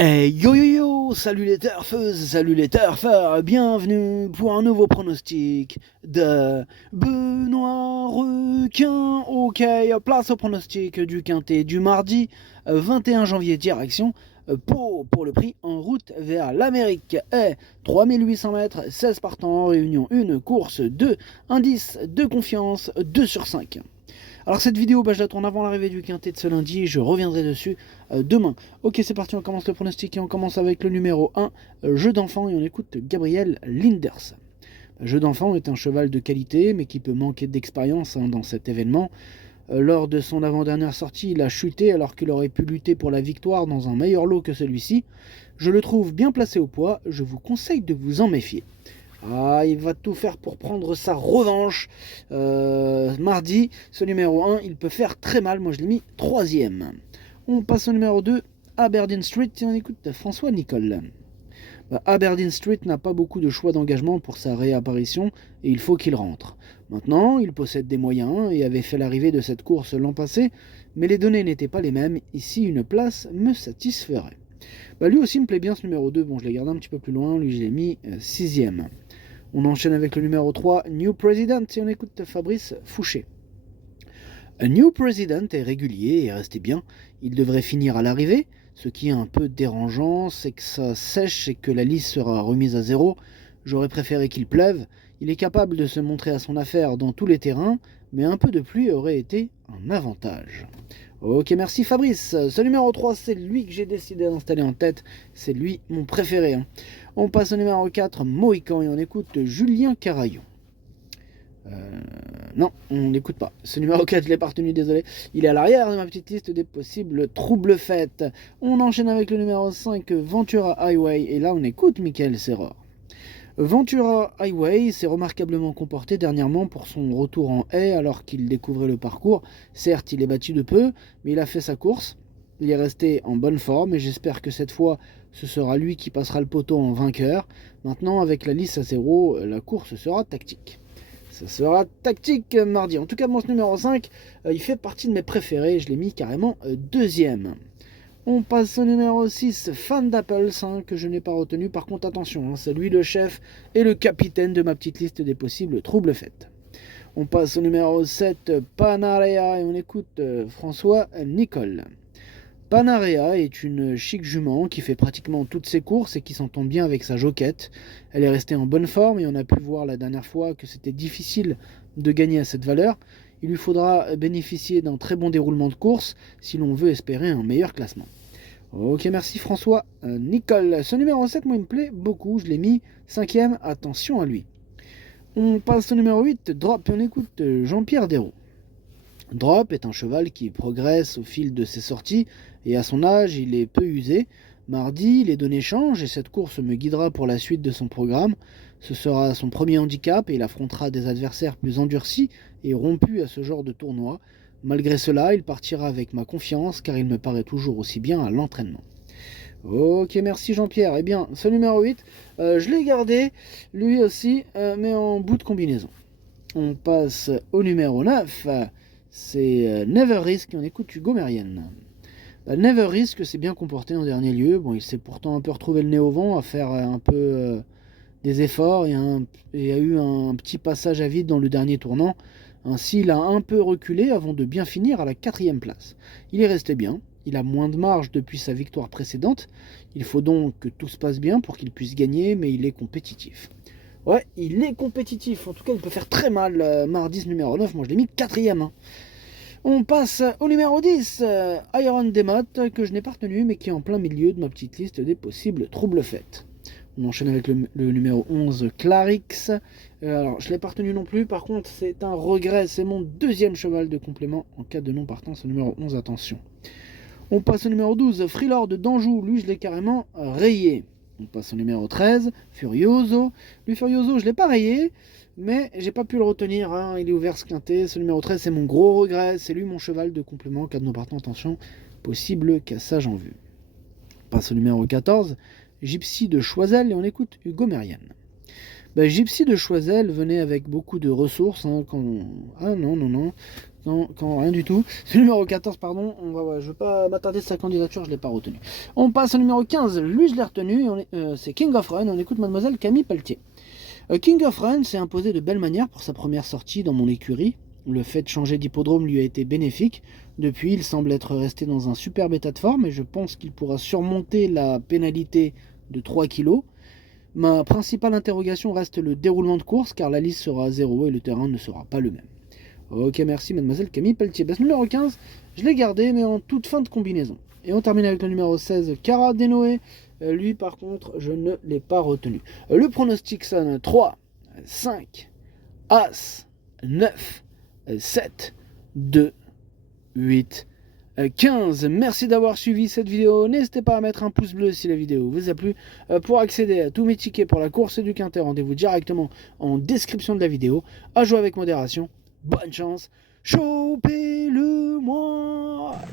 Hey yo yo yo, salut les turfeuses, salut les turfeurs, bienvenue pour un nouveau pronostic de Benoît Requin. Ok, place au pronostic du quintet du mardi 21 janvier, direction Pau pour le prix en route vers l'Amérique. Et 3800 mètres, 16 partants en réunion, une course, 2 indices de confiance, 2 sur 5. Alors cette vidéo, je la tourne avant l'arrivée du quintet de ce lundi, je reviendrai dessus demain. Ok, c'est parti, on commence le pronostic et on commence avec le numéro 1, Jeu d'enfant, et on écoute Gabriel Linders. Jeu d'enfant est un cheval de qualité, mais qui peut manquer d'expérience dans cet événement. Lors de son avant-dernière sortie, il a chuté alors qu'il aurait pu lutter pour la victoire dans un meilleur lot que celui-ci. Je le trouve bien placé au poids, je vous conseille de vous en méfier. Ah, il va tout faire pour prendre sa revanche. Mardi, ce numéro 1, il peut faire très mal. Moi, je l'ai mis troisième. On passe au numéro 2, Aberdeen Street, et on écoute François Nicole. Aberdeen Street n'a pas beaucoup de choix d'engagement pour sa réapparition et il faut qu'il rentre. Maintenant, il possède des moyens et avait fait l'arrivée de cette course l'an passé, mais les données n'étaient pas les mêmes. Ici, une place me satisferait. Lui aussi me plaît bien ce numéro 2. Bon, je l'ai gardé un petit peu plus loin. Lui, je l'ai mis sixième. On enchaîne avec le numéro 3, New President, et on écoute Fabrice Fouché. A New President est régulier et resté bien. Il devrait finir à l'arrivée. Ce qui est un peu dérangeant, c'est que ça sèche et que la liste sera remise à zéro. J'aurais préféré qu'il pleuve. Il est capable de se montrer à son affaire dans tous les terrains, mais un peu de pluie aurait été un avantage. Ok, merci Fabrice. Ce numéro 3, c'est lui que j'ai décidé d'installer en tête. C'est lui mon préféré. On passe au numéro 4, Mohican, et on écoute Julien Carayon. Non, on n'écoute pas. Ce numéro 4, je l'ai pas retenu, désolé. Il est à l'arrière de ma petite liste des possibles troubles fêtes. On enchaîne avec le numéro 5, Ventura Highway, et là on écoute Michael Serror. Ventura Highway s'est remarquablement comporté dernièrement pour son retour en haie alors qu'il découvrait le parcours. Certes, il est battu de peu, mais il a fait sa course. Il est resté en bonne forme et j'espère que cette fois, ce sera lui qui passera le poteau en vainqueur. Maintenant, avec la liste à zéro, la course sera tactique. Ça sera tactique mardi. En tout cas, mon numéro 5, il fait partie de mes préférés. Je l'ai mis carrément deuxième. On passe au numéro 6, Fan d'Apples, que je n'ai pas retenu. Par contre, attention, c'est lui le chef et le capitaine de ma petite liste des possibles troubles fêtes. On passe au numéro 7, Panarea, et on écoute François Nicole. Panarea est une chic jument qui fait pratiquement toutes ses courses et qui s'entend bien avec sa joquette. Elle est restée en bonne forme et on a pu voir la dernière fois que c'était difficile de gagner à cette valeur. Il lui faudra bénéficier d'un très bon déroulement de course si l'on veut espérer un meilleur classement. Ok, merci François. Nicole, ce numéro 7, moi il me plaît beaucoup, je l'ai mis cinquième, attention à lui. On passe au numéro 8, Drop, et on écoute Jean-Pierre Desroux. Drop est un cheval qui progresse au fil de ses sorties et à son âge il est peu usé. Mardi, les données changent et cette course me guidera pour la suite de son programme. Ce sera son premier handicap et il affrontera des adversaires plus endurcis et rompus à ce genre de tournoi. Malgré cela, il partira avec ma confiance car il me paraît toujours aussi bien à l'entraînement. Ok, merci Jean-Pierre. Eh bien, ce numéro 8, je l'ai gardé, lui aussi, mais en bout de combinaison. On passe au numéro 9, c'est Never Risk, on écoute Hugo Mérienne. Never Risk s'est bien comporté en dernier lieu. Bon, il s'est pourtant un peu retrouvé le nez au vent à faire un peu des efforts et a eu un petit passage à vide dans le dernier tournant. Ainsi, il a un peu reculé avant de bien finir à la 4e place. Il est resté bien, il a moins de marge depuis sa victoire précédente. Il faut donc que tout se passe bien pour qu'il puisse gagner, mais il est compétitif. Ouais, il est compétitif. En tout cas, il peut faire très mal. Mardi, ce numéro 9, moi je l'ai mis 4e. On passe au numéro 10, Iron Demot, que je n'ai pas retenu, mais qui est en plein milieu de ma petite liste des possibles troubles fêtes. On enchaîne avec le numéro 11, Clarix. Alors, je ne l'ai pas retenu non plus, par contre, c'est un regret. C'est mon deuxième cheval de complément en cas de non-partance au numéro 11, attention. On passe au numéro 12, Freelord d'Anjou. Lui, je l'ai carrément rayé. On passe au numéro 13, Furioso. Lui, Furioso, je ne l'ai pas rayé, mais j'ai pas pu le retenir. Il est ouvert ce quintet. Ce numéro 13, c'est mon gros regret. C'est lui mon cheval de complément. Cas de non-partance, attention, possible cassage en vue. On passe au numéro 14, Gypsy de Choiseul, et on écoute Hugo Mérienne. Gypsy de Choiseul venait avec beaucoup de ressources. Hein, Ah non. Quand rien du tout. C'est le numéro 14, pardon. Je ne vais pas m'attarder de sa candidature, je ne l'ai pas retenu. On passe au numéro 15. Lui, je l'ai retenu. C'est King of Run. On écoute mademoiselle Camille Pelletier. King of Run s'est imposé de belle manière pour sa première sortie dans mon écurie. Le fait de changer d'hippodrome lui a été bénéfique. Depuis, il semble être resté dans un superbe état de forme et je pense qu'il pourra surmonter la pénalité de 3 kilos. Ma principale interrogation reste le déroulement de course car la liste sera à 0 et le terrain ne sera pas le même. Ok, merci mademoiselle Camille Pelletier. Ce numéro 15, je l'ai gardé mais en toute fin de combinaison. Et on termine avec le numéro 16, Cara Denoé. Lui par contre, je ne l'ai pas retenu. Le pronostic sonne 3, 5, As, 9, 7, 2, 8, 15. Merci d'avoir suivi cette vidéo. N'hésitez pas à mettre un pouce bleu si la vidéo vous a plu. Pour accéder à tous mes tickets pour la course du Quintet, rendez-vous directement en description de la vidéo. À jouer avec modération. Bonne chance. Chopez-le-moi.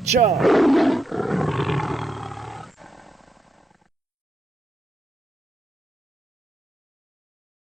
Ciao.